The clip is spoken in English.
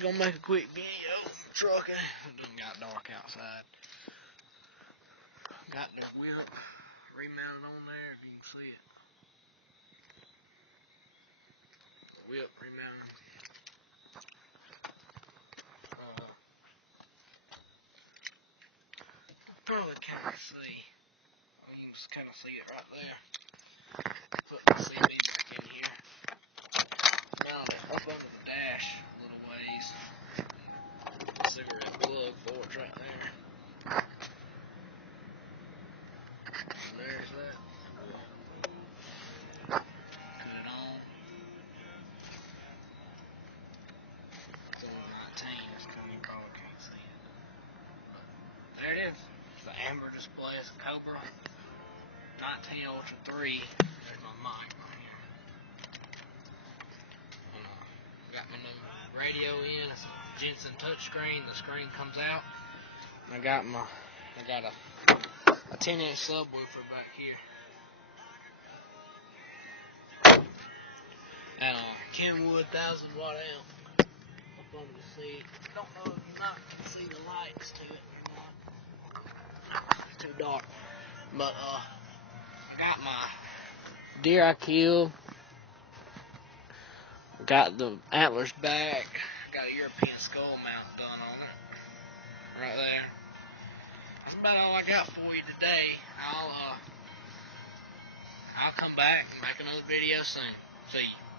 just gonna make a quick video. Trucking. It done got dark outside. Got this whip remounted on there, if you can see it. Whip remounted. Probably can't see. You can just kind of see it right there. Put the CB back in here. Mounted it up under the dash a little ways. Cigarette plug for it's right there. And there's that. Cut it on. It's on 19. It's kind of, you probably can't see it. There it is. It's the amber display. It's a Cobra 19 Ultra 3. There's my mic right here. And, got my new radio in. It's a Jensen touchscreen. The screen comes out. And I got a 10-inch subwoofer back here. And a Kenwood 1000-watt amp up under the seat. Don't know if you can see the lights to it or not. It's too dark. But I got my deer I killed. Got the antlers back. Got a European skull mount done on it. Right there. That's about all I got for you today. I'll come back and make another video soon. See you.